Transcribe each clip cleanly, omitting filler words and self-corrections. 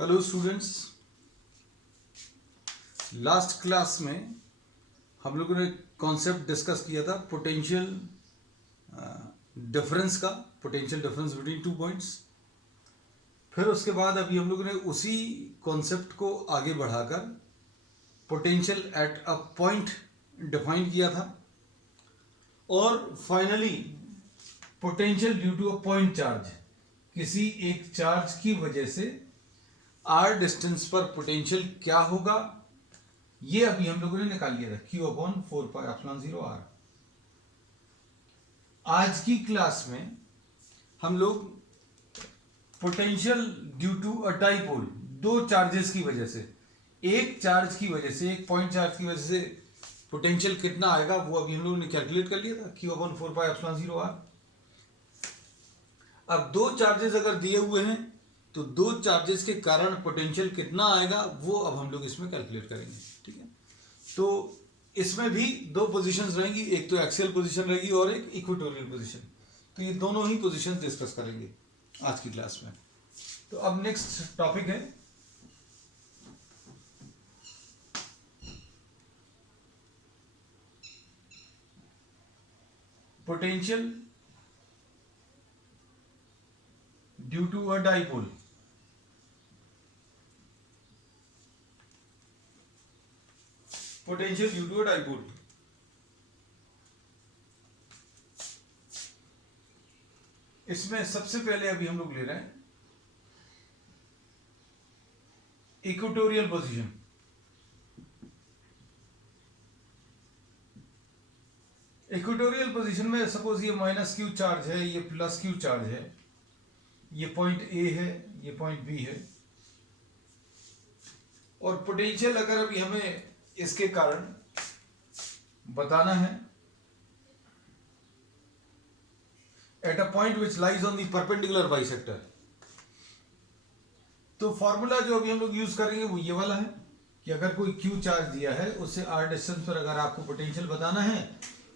Hello students, last class में हम लोगों ने कॉन्सेप्ट डिस्कस किया था पोटेंशियल डिफरेंस का, potential difference between two points. फिर उसके बाद अभी हम लोगों ने उसी कॉन्सेप्ट को आगे बढ़ाकर potential at a point define किया था और finally potential due to a point charge, किसी एक चार्ज की वजह से आर डिस्टेंस पर पोटेंशियल क्या होगा, ये अभी हम लोगों ने निकाल लिया था Q अपॉन 4πε0 r। आज की क्लास में हम लोग potential due to a dipole, दो चार्जेस की वजह से, एक चार्ज की वजह से, एक पॉइंट चार्ज की वजह से पोटेंशियल कितना आएगा वो अभी हम लोगों ने कैलकुलेट कर लिया था Q अपॉन 4πε0 r। अब दो चार्जेस अगर दिए हुए हैं तो दो चार्जेस के कारण पोटेंशियल कितना आएगा वो अब हम लोग इसमें कैलकुलेट करेंगे। ठीक है, तो इसमें भी दो पोजीशंस रहेंगी, एक तो एक्सियल पोजीशन रहेगी और एक इक्वेटोरियल पोजीशन। तो ये दोनों ही पोजीशंस डिस्कस करेंगे आज की क्लास में। तो अब नेक्स्ट टॉपिक है potential due to a dipole. Potential due to a dipole, इसमें सबसे पहले अभी हम लोग ले रहे हैं इक्वेटोरियल पोजीशन। इक्वेटोरियल पोजीशन में सपोज ये माइनस क्यू चार्ज है, ये प्लस क्यू चार्ज है, ये पॉइंट ए है, ये पॉइंट बी है, और पोटेंशियल अगर अभी हमें इसके कारण बताना है eight a point which lies on the perpendicular bisector, तो फॉर्मूला जो अभी हम लोग यूज करेंगे वो ये वाला है कि अगर कोई क्यू चार्ज दिया है उससे आर डिस्टेंस पर अगर आपको पोटेंशियल बताना है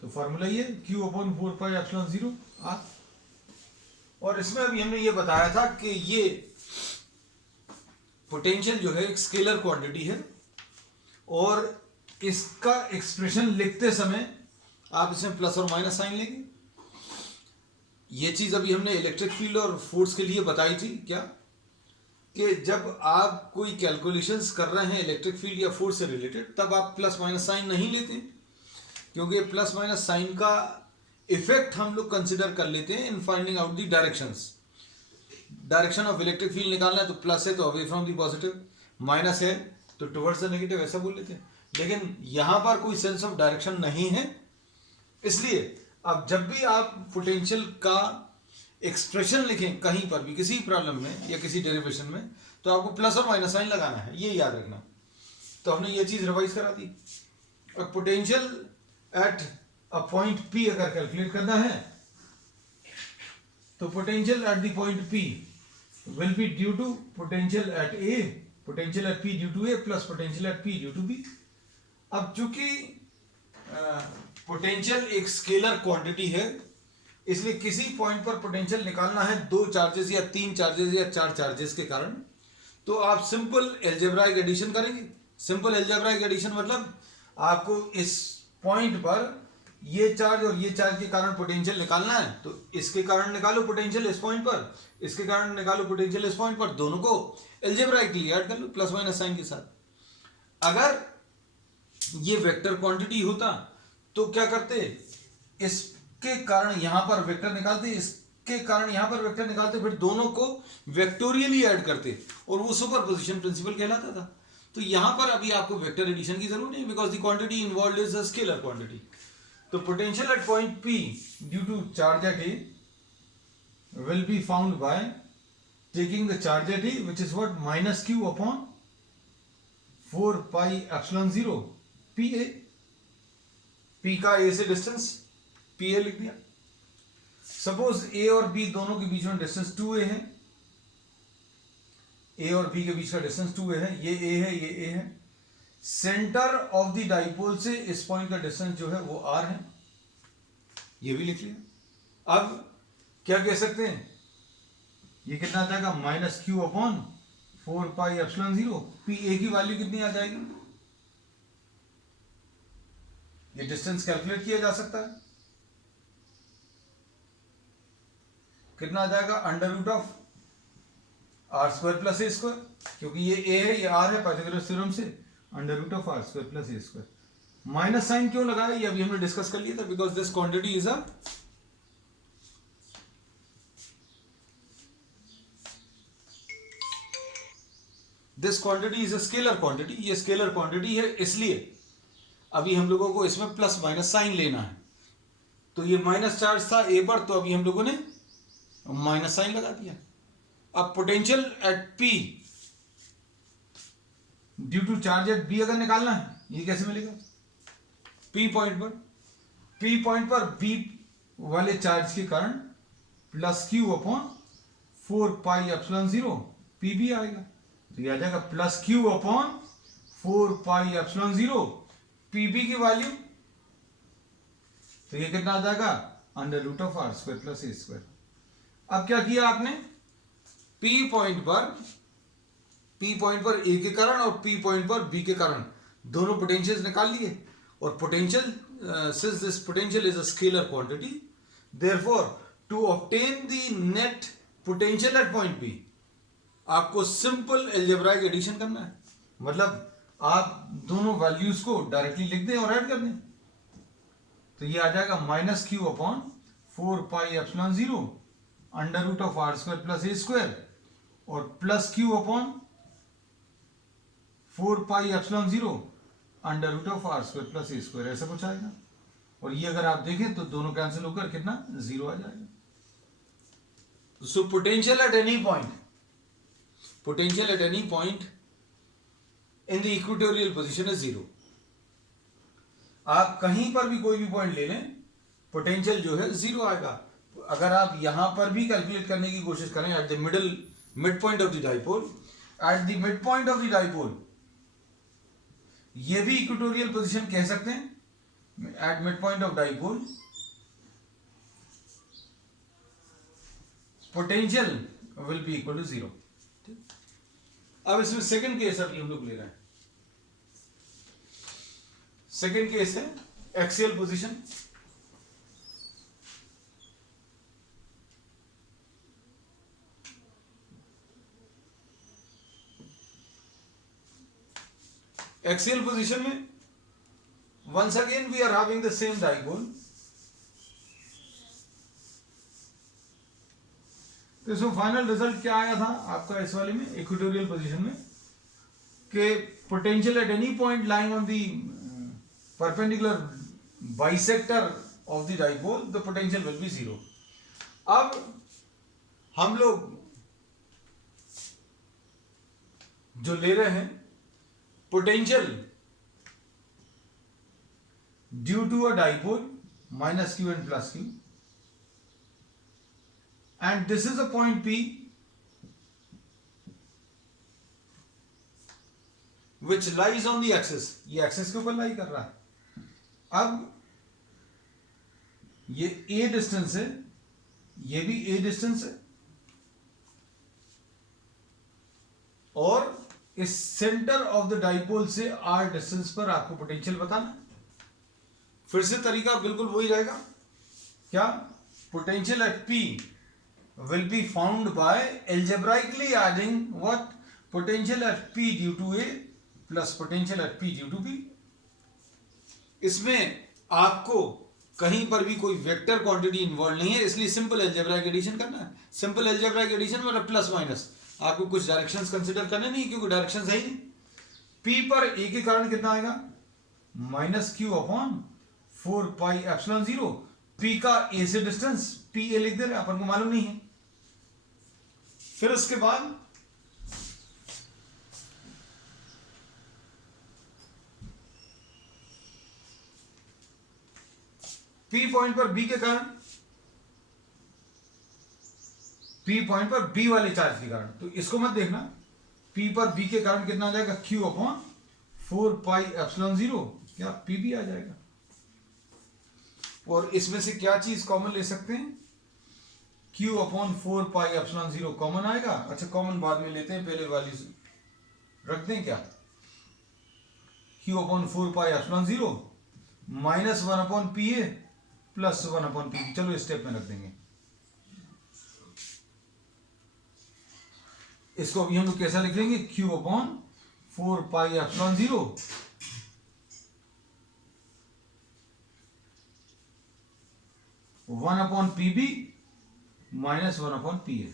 तो फॉर्मूला ये Q अपॉन 4πε0 r। और इसमें अभी हमने ये बताया था कि ये पोटेंशियल जो है एक स्केलर क्वांटिटी है और इसका एक्सप्रेशन लिखते समय आप इसमें प्लस और माइनस साइन लेंगे। ये चीज अभी हमने इलेक्ट्रिक फील्ड और फोर्स के लिए बताई थी क्या, कि जब आप कोई कैलकुलेशंस कर रहे हैं इलेक्ट्रिक फील्ड या फोर्स से रिलेटेड तब आप प्लस माइनस साइन नहीं लेते, क्योंकि प्लस माइनस साइन का इफेक्ट हम लोग कंसिडर कर लेते हैं in finding out the directions. Direction of electric field निकालना है तो प्लस है तो away from the positive, minus है तो टुवर्ड्स द नेगेटिव, ऐसा बोल लेते हैं। लेकिन यहां पर कोई सेंस ऑफ डायरेक्शन नहीं है, इसलिए अब जब भी आप पोटेंशियल का एक्सप्रेशन लिखें कहीं पर भी किसी प्रॉब्लम में या किसी डेरिवेशन में तो आपको प्लस और माइनस साइन लगाना है, ये याद रखना। तो हमने ये चीज रिवाइज करा दी। और potential at a point P अगर कैलकुलेट करना है तो potential at the point P will be due to potential at A, potential at P due to A plus potential at P due to B। अब चूंकि potential एक scalar quantity है इसलिए किसी पॉइंट पर पोटेंशियल निकालना है दो चार्जेस या तीन चार्जेस या चार चार्जेस के कारण, तो आप सिंपल एल्जेब्राइक एडिशन करेंगे। सिंपल एल्जेब्राइक एडिशन मतलब आपको इस पॉइंट पर ये चार्ज और ये चार्ज के कारण पोटेंशियल निकालना है, तो इसके कारण निकालो पोटेंशियल इस पॉइंट पर, इसके कारण निकालो पोटेंशियल इस पॉइंट पर, दोनों को एल्जेब्राइकली ऐड कर लो प्लस माइनस साइन के साथ। अगर ये वेक्टर क्वांटिटी होता तो क्या करते, इसके कारण यहां पर वेक्टर निकालते, इसके कारण यहां पर वेक्टर निकालते, फिर दोनों को वेक्टोरियली ऐड करते और वो सुपरपोजिशन प्रिंसिपल कहलाता था। तो यहां पर अभी आपको वेक्टर एडिशन की जरूरत नहीं, because the quantity involved is a scalar quantity. तो potential at point P due to charge at A will be found by taking the charge at A, which is what, minus Q upon 4πε0 PA। P का A से distance PA लिख दिया। Suppose A और B दोनों के बीच में distance 2A है, A और B के बीच का डिस्टेंस 2A है, ये A है, ये A है। सेंटर ऑफ द डाइपोल से इस पॉइंट का डिस्टेंस जो है वो R है, ये भी लिख लिया। अब क्या कह सकते हैं, ये कितना आ जाएगा, minus Q upon 4 pi epsilon 0, P A की वैल्यू कितनी आ जाएगी? ये डिस्टेंस कैलकुलेट किया जा सकता है, कितना आ जाएगा? Under root of are square plus A square, क्योंकि ये ए है ये आर है पाइथागोरस थ्योरम से, under root of are square plus A square. Minus sign क्यों लगाया ये अभी हमने डिस्कस कर लिया था, because this quantity is a scalar quantity, ये स्केलर क्वांटिटी है, इसलिए अभी हम लोगों को इसमें प्लस माइनस साइन लेना है। तो ये माइनस चार्ज था ए पर, तो अभी हम लोगों ने माइनस साइन लगा दिया। अब potential at P due to charge at B अगर निकालना है, ये कैसे मिलेगा? पी पॉइंट पर बी वाले चार्ज के कारण plus Q upon 4 pi epsilon 0 P B आएगा, तो ये आ जाएगा plus Q upon 4 pi epsilon 0 P B की वैल्यू, तो ये कितना आ जाएगा? Under root of are square plus A square. अब क्या किया आपने? पी पॉइंट पर ए के कारण और पी पॉइंट पर बी के कारण दोनों पोटेंशियल्स निकाल लिए, और potential since this potential is a scalar quantity, therefore to obtain the net potential at point B आपको सिंपल अलजेब्राइक एडिशन करना है, मतलब आप दोनों वैल्यूज को डायरेक्टली लिख दें और ऐड कर दें, तो ये आ जाएगा minus Q upon 4 pi epsilon 0 under root of are square plus A square और plus Q upon 4 pi epsilon 0 under root of are square plus A square, ऐसा कुछ आएगा। और ये अगर आप देखें तो दोनों कैंसिल होकर कितना? 0 आ जाएगा। सो potential at any point in the equatorial position is 0। आप कहीं पर भी कोई भी पॉइंट ले लें, पोटेंशियल जो है 0 आएगा। अगर आप यहां पर भी कैलकुलेट करने की कोशिश करें at the mid point of the dipole, ये भी इक्वेटोरियल पोजीशन कह सकते हैं। At mid point of dipole potential will be equal to 0। अब इसमें सेकंड केस अभी हम लोग ले रहे हैं। सेकंड केस है एक्सियल पोजीशन। एक्सियल पोजीशन में once again we are having the same dipole। तो इसमें फाइनल रिजल्ट क्या आया था आपका इस वाले में इक्वेटोरियल पोजीशन में, कि potential at any point lying on the perpendicular bisector of the dipole the potential will be 0। अब हम लोग जो ले रहे हैं potential due to a dipole minus Q and plus Q, and this is a point P which lies on the axis। ये axis के ऊपर लाई कर रहा है। अब ये a डिस्टेंस है, ये भी a डिस्टेंस है, और इस सेंटर ऑफ द डाइपोल से r डिस्टेंस पर आपको पोटेंशियल बताना। फिर से तरीका बिल्कुल वही रहेगा, क्या? Potential at P will be found by algebraically adding what? Potential at P due to A plus potential at P due to B। इसमें आपको कहीं पर भी कोई वेक्टर क्वांटिटी इन्वॉल्व नहीं है, इसलिए सिंपल अलजेब्राइक एडिशन करना है। सिंपल अलजेब्राइक एडिशन मतलब प्लस माइनस, आपको कुछ डायरेक्शंस कंसीडर करने नहीं, क्योंकि डायरेक्शंस है ही नहीं। P पर A के कारण कितना आएगा? Minus Q upon 4 pi epsilon 0। P का A से डिस्टेंस P A लिख दे रहे, अपन को मालूम नहीं है। फिर उसके बाद P पॉइंट पर B के कारण, P पॉइंट पर B वाले चार्ज के कारण, तो इसको मत देखना। P पर B के कारण कितना आ जाएगा? Q अपॉन 4 पाई एप्सिलॉन 0, क्या PB आ जाएगा। और इसमें से क्या चीज कॉमन ले सकते हैं? Q upon 4 pi epsilon 0 common आएगा। अच्छा कॉमन बाद में लेते हैं, पहले वैल्यू रख दें क्या, Q upon 4 pi epsilon 0 minus 1 upon P ए प्लस 1 अपॉन पी, चलो स्टेप में रख देंगे। इसको अभी हम लोग कैसा लिख लेंगे, Q upon 4 pi epsilon 0 1 upon P B minus 1 upon P A.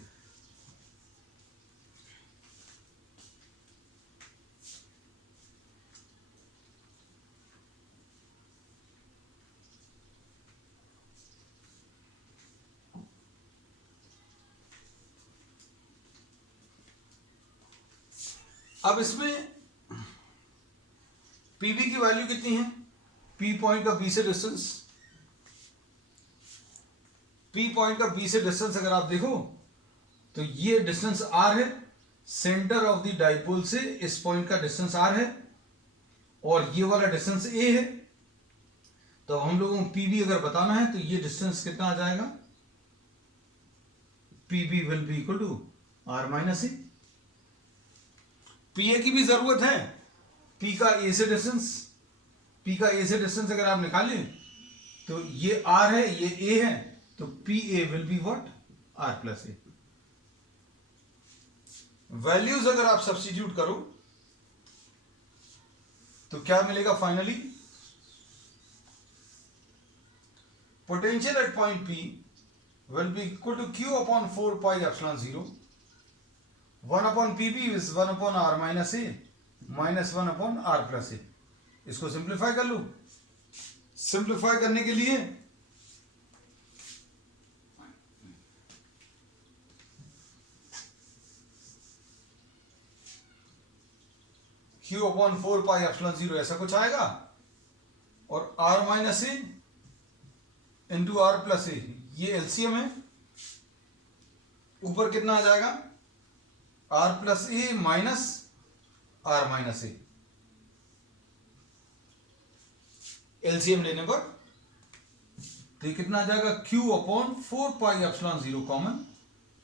अब इसमें पीबी की वैल्यू कितनी है, पी पॉइंट का बी से डिस्टेंस, पी पॉइंट का बी से डिस्टेंस अगर आप देखो तो ये डिस्टेंस आर है, सेंटर ऑफ द डाइपोल से इस पॉइंट का डिस्टेंस आर है और ये वाला डिस्टेंस ए है। तो हम लोगों को पीबी अगर बताना है तो ये डिस्टेंस कितना आ जाएगा, PB will be equal to R minus A. PA की भी जरूरत है, पी का ए से डिस्टेंस, पी का ए से डिस्टेंस अगर आप निकालें तो ये आर है ये ए है, तो P A will be what, R plus A. Values अगर आप सब्स्टिट्यूट करो तो क्या मिलेगा finally, potential at point P will be equal to Q upon 4 pi epsilon 0 1 upon P B is 1 upon R minus A minus 1 upon R plus A. इसको simplify कर लो, simplify करने के लिए Q अपॉन 4 पाई एप्सिलॉन 0 ऐसा कुछ आएगा और R minus A into R plus A, ये एलसीएम है, ऊपर कितना आ जाएगा R plus A minus R minus A, LCM लेने पर तो ये कितना आ जाएगा Q upon 4 pi epsilon 0 common,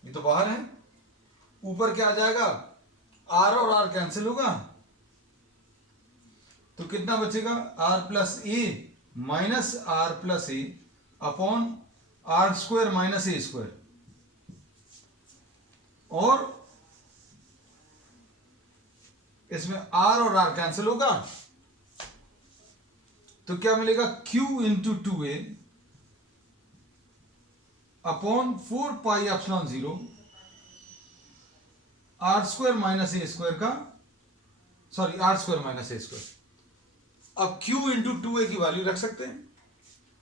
ये तो बाहर है, ऊपर क्या आ जाएगा R और R कैंसिल होगा तो कितना बचेगा R plus A minus R plus A upon R square minus A square, और इसमें R और R कैंसिल होगा तो क्या मिलेगा Q into 2a upon 4 pi epsilon 0 R square minus A square का, sorry R square minus A square. अब Q into 2a की वैल्यू रख सकते हैं,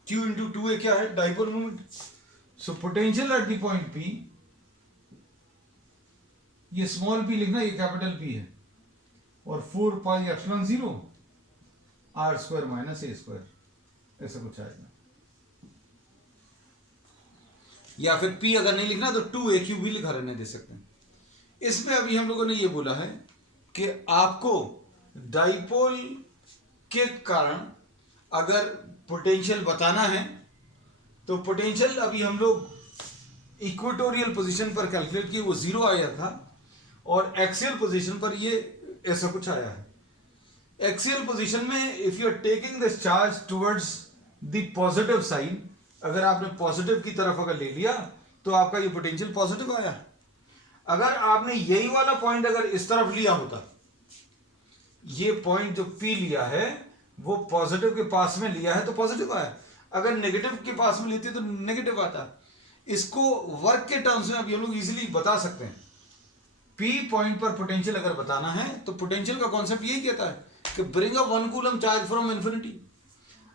Q इंटू 2a क्या है, dipole moment. So potential at the point P, ये small p लिखना, ये कैपिटल P है, और 4 pi epsilon 0 R square minus A square, ऐसा कुछ आएगा। या फिर P अगर नहीं लिखना तो 2aq भी लिखा रहने दे सकते हैं। इसमें अभी हम लोगों ने ये बोला है कि आपको डाइपोल के कारण अगर पोटेंशियल बताना है तो पोटेंशियल अभी हम लोग इक्वेटोरियल पोजीशन पर कैलकुलेट किए, वो 0 आया था, और एक्सियल पोजीशन पर ये ऐसा कुछ आया है। एक्सियल पोजीशन में if you are taking this charge towards the positive sign, अगर आपने पॉजिटिव की तरफ अगर ले लिया तो आपका ये पोटेंशियल पॉजिटिव आया। अगर आपने यही वाला पॉइंट अगर इस तरफ लिया होता, ये पॉइंट जो P लिया है वो पॉजिटिव के पास में लिया है तो पॉजिटिव आया, अगर नेगेटिव के पास में लेते तो नेगेटिव आता। इसको वर्क के टर्म्स में अभी हम लोग इजीली बता सकते हैं। P पॉइंट पर पोटेंशियल अगर बताना है तो पोटेंशियल का कॉन्सेप्ट यही कहता है कि bring a 1 coulomb charge from infinity.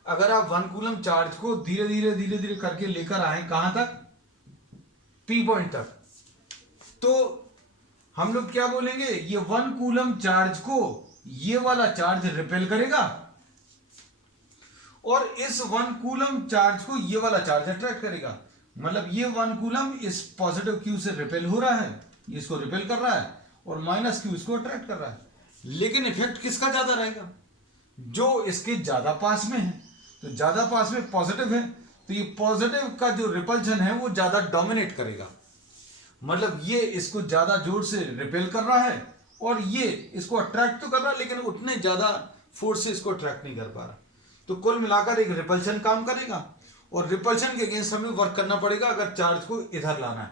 अगर आप 1 कूलम चार्ज को धीरे धीरे करके लेकर आए कहां तक, P पॉइंट तक, तो हम लोग क्या बोलेंगे, ये 1 कूलम चार्ज को ये वाला चार्ज रिपेल करेगा और इस 1 कूलम चार्ज को ये वाला चार्ज अट्रैक्ट करेगा। मतलब ये 1 कूलम इस पॉजिटिव Q से रिपेल हो रहा है, इसको रिपेल कर रहा है, और माइनस Q इसको अट्रैक्ट कर रहा है। लेकिन इफेक्ट किसका ज्यादा रहेगा, जो इसके ज्यादा पास में है। तो ज्यादा पास में पॉजिटिव है तो ये पॉजिटिव का जो रिपल्शन है वो ज्यादा डोमिनेट करेगा, मतलब ये इसको ज्यादा जोर से रिपेल कर रहा है और ये इसको अट्रैक्ट तो कर रहा है लेकिन उतने ज्यादा फोर्स से इसको अट्रैक्ट नहीं कर पा रहा। तो कुल मिलाकर एक रिपल्शन काम करेगा और रिपल्शन के अगेंस्ट हमें वर्क करना पड़ेगा अगर चार्ज को इधर लाना है।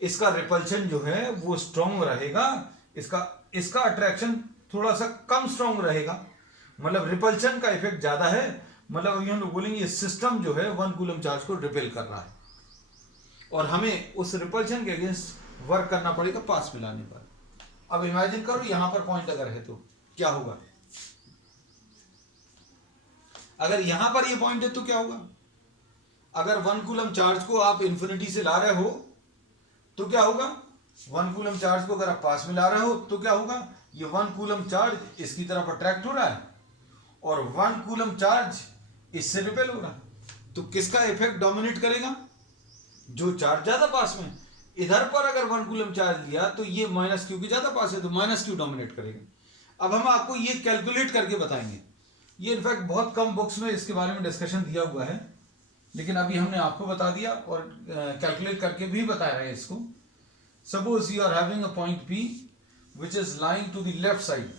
इसका रिपल्शन जो है वो स्ट्रॉन्ग रहेगा, इसका अट्रैक्शन थोड़ा सा कम स्ट्रॉन्ग रहेगा, मतलब रिपल्शन का इफेक्ट ज्यादा है। मतलब अभी हम लोग बोलेंगे ये सिस्टम जो है 1 कूलम चार्ज को रिपेल कर रहा है और हमें उस रिपल्शन के अगेंस्ट वर्क करना पड़ेगा पास में लाने पर। अब इमेजिन करो यहां पर पॉइंट अगर है तो क्या होगा, अगर यहां पर ये पॉइंट है तो क्या होगा, अगर 1 कूलम चार्ज को आप इंफिनिटी से ला रहे हो तो क्या होगा, 1 कूलम चार्ज को अगर आप पास में ला रहे हो तो क्या होगा, ये 1 कूलम चार्ज इसकी तरफ अट्रैक्ट हो रहा है और 1 कूलम चार्ज इससे रिपेल हो रहा है। तो किसका इफेक्ट डोमिनेट करेगा, जो चार्ज ज्यादा पास में। इधर पर अगर 1 कूलम चार्ज लिया तो ये माइनस क्यू की ज्यादा पास है तो माइनस क्यू डोमिनेट करेगा। अब हम आपको ये कैलकुलेट करके बताएंगे, ये इनफैक्ट बहुत कम बुक्स में इसके बारे में डिस्कशन दिया हुआ है लेकिन अभी हमने आपको बता दिया और कैलकुलेट करके भी बताया है इसको। Suppose you are having a point P which is lying to the left side,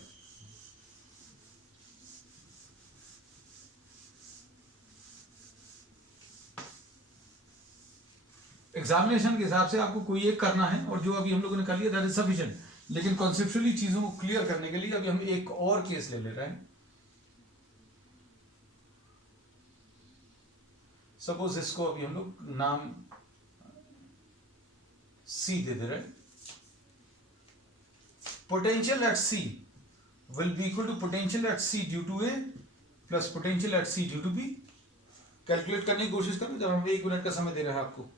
examination के हिसाब से आपको कोई एक करना है और जो अभी हम लोगों ने कर लिया दैट इज सफिशिएंट, लेकिन कॉन्सेप्चुअली चीजों को क्लियर करने के लिए अभी हम एक और केस ले रहे हैं। सपोज इसको अभी हम लोग नाम C दे दे रहे हैं। Potential at C will be equal to potential at C due to A plus potential at C due to B। Calculate करने की कोशिश करो जब हम 1 मिनट का समय दे रहे हैं आपको,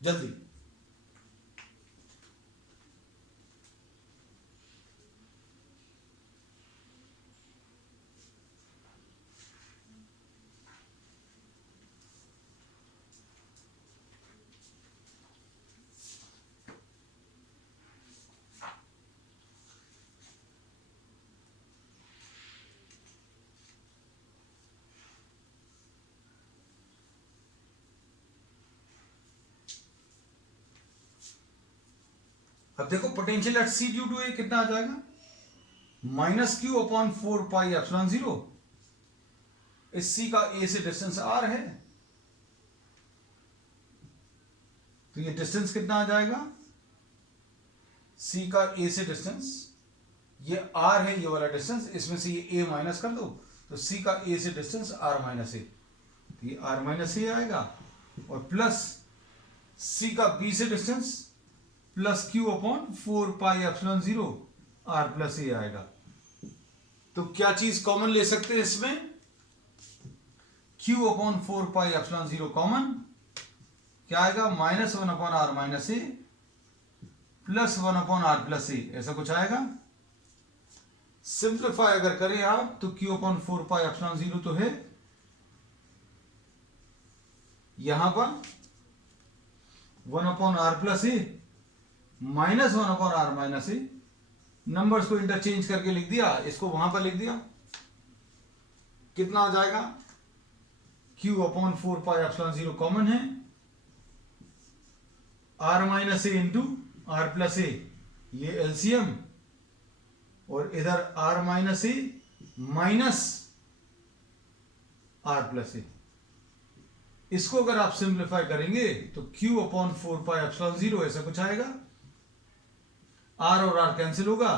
जल्दी। अब देखो potential at C due to A कितना आ जाएगा, minus Q upon 4 pi epsilon 0। इस C का A से डिस्टेंस R है तो ये डिस्टेंस कितना आ जाएगा, C का A से डिस्टेंस, ये R है ये वाला डिस्टेंस, इसमें से ये A माइनस कर दो तो C का A से डिस्टेंस R माइनस A, तो ये R माइनस A आएगा और प्लस C का B से distance plus Q upon 4 pi epsilon 0 R plus A आएगा। तो क्या चीज कॉमन ले सकते हैं इसमें, Q upon 4 pi epsilon 0 common, क्या आएगा minus 1 upon R minus A plus 1 upon R plus A, ऐसा कुछ आएगा। सिंप्लीफाई अगर करें आप तो Q अपॉन 4 पाई एप्सिलॉन 0 तो है यहां पर 1 upon R plus A minus 1 upon R minus A, numbers को इंटरचेंज करके लिख दिया, इसको वहां पर लिख दिया, कितना आ जाएगा, Q upon 4 pi epsilon 0 common है, R minus A into R plus A, ये एलसीएम, और इधर R minus A minus R plus A, इसको अगर आप सिंप्लीफाई करेंगे तो Q अपॉन 4 पाई एप्सिलॉन 0 ऐसा कुछ आएगा, R और R कैंसिल होगा,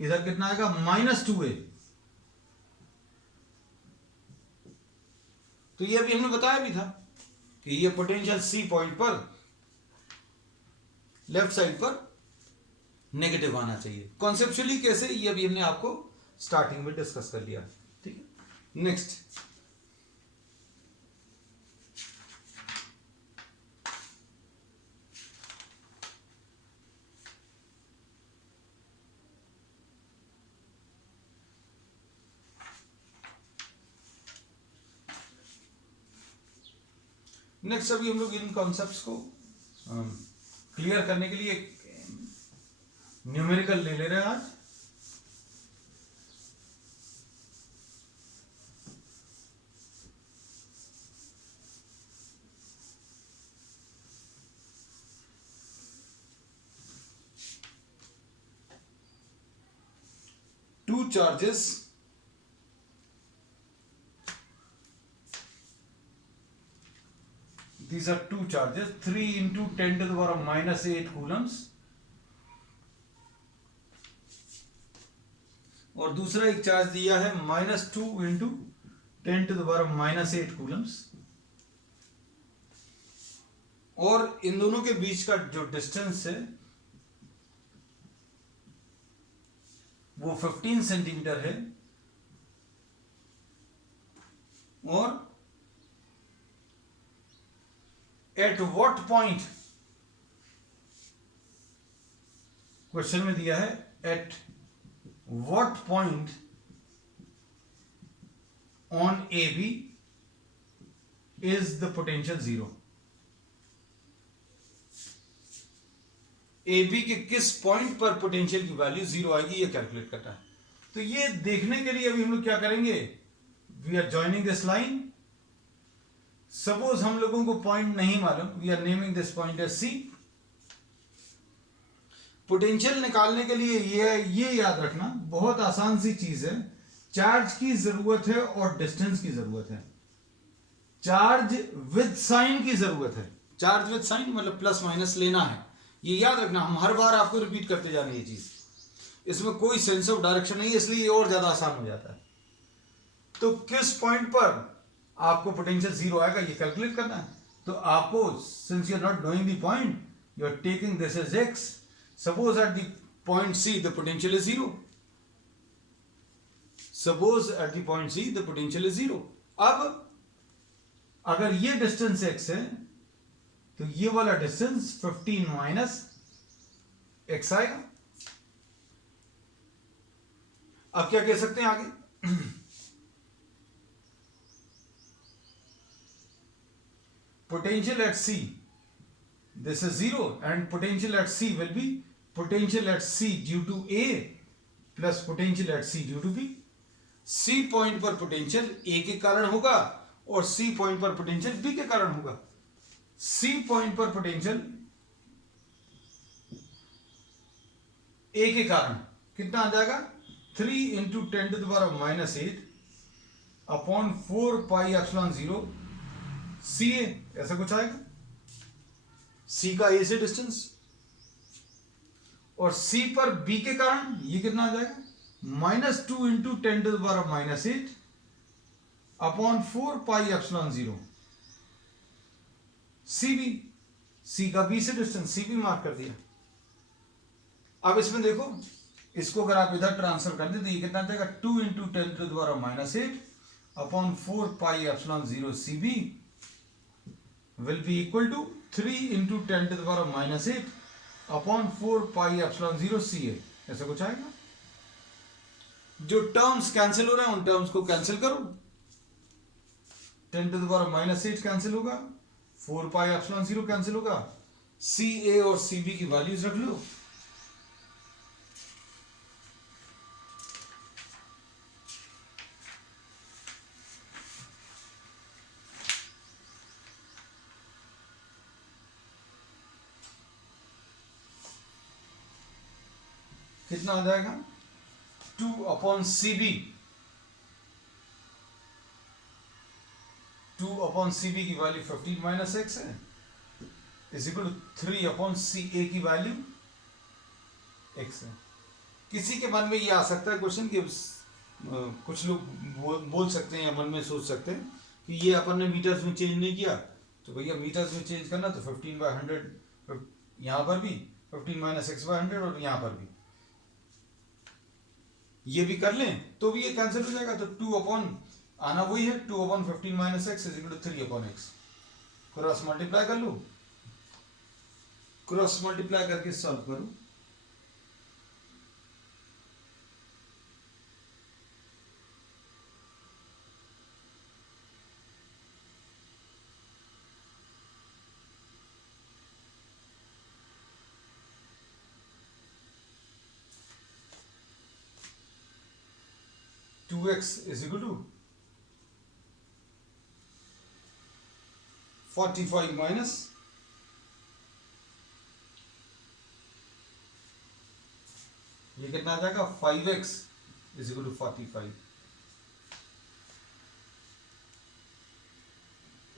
इधर कितना आएगा माइनस 2A। तो ये अभी हमने बताया भी था कि ये पोटेंशियल C पॉइंट पर लेफ्ट साइड पर नेगेटिव आना चाहिए। कॉन्सेप्चुअली कैसे, ये अभी हमने आपको स्टार्टिंग में डिस्कस कर लिया, ठीक है। नेक्स्ट अभी हम लोग इन कॉन्सेप्ट्स को क्लियर करने के लिए न्यूमेरिकल ले रहे हैं आज। charges these are two charges 3 into 10 to the power minus 8 coulombs और दूसरा एक चार्ज दिया है -2 into 10 to the power minus 8 coulombs और इन दोनों के बीच का जो डिस्टेंस है वो 15 सेंटीमीटर है और एट व्हाट पॉइंट क्वेश्चन में दिया है at what point on A B is the potential zero A B के किस पॉइंट पर पोटेंशियल की वैल्यू जीरो आएगी ये कैलकुलेट करना है। तो ये देखने के लिए अभी हम लोग क्या करेंगे we are joining this line suppose हम लोगों को पॉइंट नहीं मालूम we are naming this point as C potential निकालने के लिए ये याद रखना बहुत आसान सी चीज है चार्ज की जरूरत है और डिस्टेंस की जरूरत है चार्ज विद साइन की जरूरत है चार्ज विद साइन मतलब प्लस माइनस लेना है ये याद रखना हम हर बार आपको रिपीट करते जा रहे हैं ये चीज इसमें कोई सेंस ऑफ डायरेक्शन नहीं है इसलिए ये और ज्यादा आसान हो जाता है। तो किस पॉइंट पर आपको पोटेंशियल जीरो आएगा ये कैलकुलेट करना है तो आपको since you are not knowing the point you are taking this as X suppose at the point C the potential is zero suppose at the point C the potential is zero. अब अगर ये distance x है तो ये वाला distance 15 minus x आएगा। अब क्या कह सकते हैं आगे potential at C this is 0 and potential at C will be potential at C due to A plus potential at C due to B। C point पर पोटेंशियल A के कारण होगा और C पॉइंट पर पोटेंशियल B के कारण होगा। C point पर पोटेंशियल A के कारण कितना आ जाएगा 3 into 10 to the power minus 8 upon 4 pi epsilon 0 C A ऐसा कुछ आएगा सी का ए से डिस्टेंस और सी पर बी के कारण ये कितना आ जाएगा -2 into 10 to the power minus 8 upon 4 pi epsilon 0 C B C का बी से डिस्टेंस सी बी मार्क कर दिया। अब इसमें देखो इसको अगर आप इधर ट्रांसफर कर दे तो ये कितना आ जाएगा 2 into 10 to the power minus 8 upon 4 pi epsilon 0 C B will be equal to 3 into 10 to the power of minus 8 upon 4 pi epsilon 0 Ca ऐसा कुछ आएगा। जो टर्म्स कैंसिल हो रहे हैं उन टर्म्स को कैंसिल करो 10 to the power of minus 8 cancel होगा 4 pi epsilon 0 कैंसिल होगा Ca और Cb की वैल्यूज रख लो। कितना आ जाएगा 2 अपॉन CB 2 अपॉन CB की वैल्यू 15 माइनस x है is equal to 3 upon CA की वैल्यू x है। किसी के मन में ये आ सकता है क्वेश्चन कि कुछ लोग बोल सकते हैं या मन में सोच सकते हैं कि ये अपन ने मीटर्स में चेंज नहीं किया तो भैया मीटर्स में चेंज करना तो 15/100 यहां पर भी 15 माइनस x/100 और यहां पर भी ये भी कर लें तो भी ये कैंसिल हो जाएगा तो 2 अपॉन आना वही है 2 upon 15 minus X is equal to 3 upon X cross multiply कर लो क्रॉस मल्टीप्लाई करके सॉल्व करो two X is equal to 45 minus ये कितना आ जाएगा 5x is equal to 45,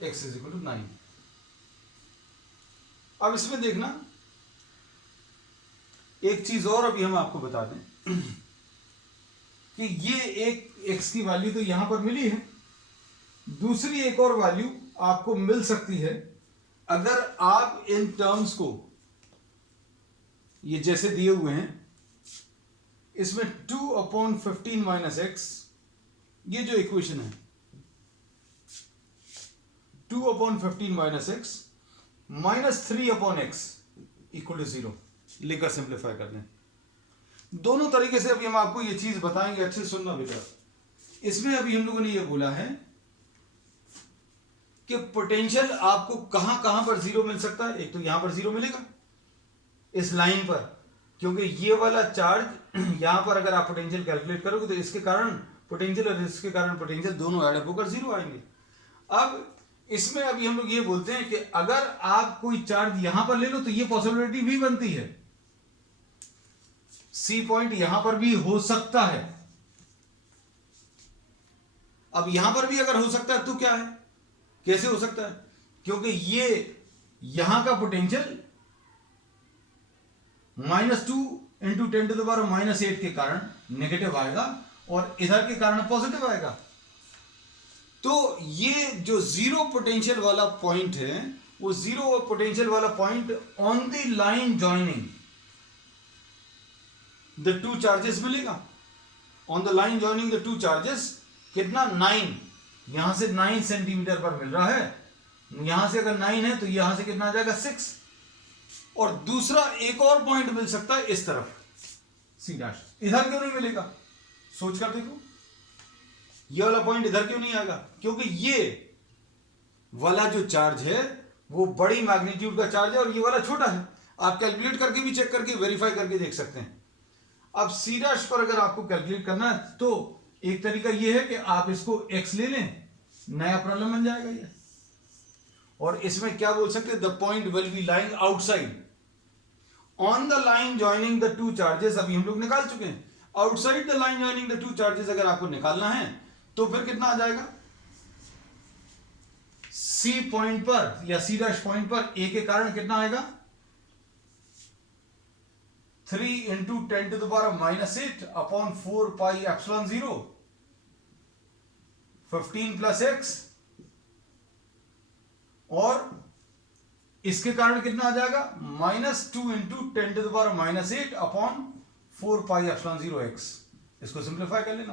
x is equal to 9। अब इसमें देखना एक चीज और अभी हम आपको बता दें कि ये एक x की वैल्यू तो यहां पर मिली है, दूसरी एक और वैल्यू आपको मिल सकती है अगर आप इन टर्म्स को ये जैसे दिए हुए हैं, इसमें 2/15 माइनस एक्स, ये जो इक्वेशन है 2/15 minus X minus 3/x equal to 0 लिखकर सिंप्लीफाई कर दें। दोनों तरीके से अभी हम आपको ये चीज बताएंगे, अच्छे सुनना बेटा। इसमें अभी हम लोगों ने ये बोला है कि पोटेंशियल आपको कहां कहां पर जीरो मिल सकता है। एक तो यहां पर जीरो मिलेगा इस लाइन पर, क्योंकि ये वाला चार्ज यहां पर अगर आप पोटेंशियल कैलकुलेट करोगे तो इसके कारण पोटेंशियल और इसके कारण पोटेंशियल दोनों ऐड अप होकर जीरो आएंगे। अब इसमें अभी हम लोग ये बोलते हैं कि अगर आप कोई चार्ज यहां पर ले लो तो ये पॉसिबिलिटी भी बनती है, सी पॉइंट यहां पर भी हो सकता है। अब यहां पर भी अगर हो सकता है तो क्या है, कैसे हो सकता है, क्योंकि ये यहां का पोटेंशियल -2 इंटू 10⁻⁻8 के कारण नेगेटिव आएगा और इधर के कारण पॉजिटिव आएगा। तो ये जो जीरो पोटेंशियल वाला पॉइंट है, वो जीरो पोटेंशियल वाला point on the line joining the two charges मिलेगा। On the line joining the two charges कितना 9, यहां से 9 सेंटीमीटर पर मिल रहा है, यहां से अगर 9 है तो यहां से कितना आ जाएगा 6। और दूसरा एक और पॉइंट मिल सकता है इस तरफ सी डैश, इधर क्यों नहीं मिलेगा, सोच कर देखो ये वाला पॉइंट इधर क्यों नहीं आएगा, क्योंकि ये वाला जो चार्ज है वो बड़ी मैग्नीट्यूड का चार्ज है और ये वाला छोटा है। आप कैलकुलेट करके भी चेक करके वेरीफाई करके देख सकते हैं। अब सी डैश पर अगर आपको कैलकुलेट करना है तो एक तरीका ये है कि आप इसको x ले लें, नया प्रॉब्लम बन जाएगा ये। और इसमें क्या बोल सकते हैं, the point will be lying outside on the line joining the two charges, अभी हम लोग निकाल चुके हैं। Outside the line joining the two charges अगर आपको निकालना है तो फिर कितना आ जाएगा, सी पॉइंट पर या सी डैश पॉइंट पर ए के कारण कितना आएगा 3 into 10⁻⁻8 upon 4 pi epsilon 0 15 plus x, और इसके कारण कितना आ जाएगा -2 into 10⁻⁻8 upon 4 pi epsilon 0 x. इसको सिंप्लीफाई कर लेना है।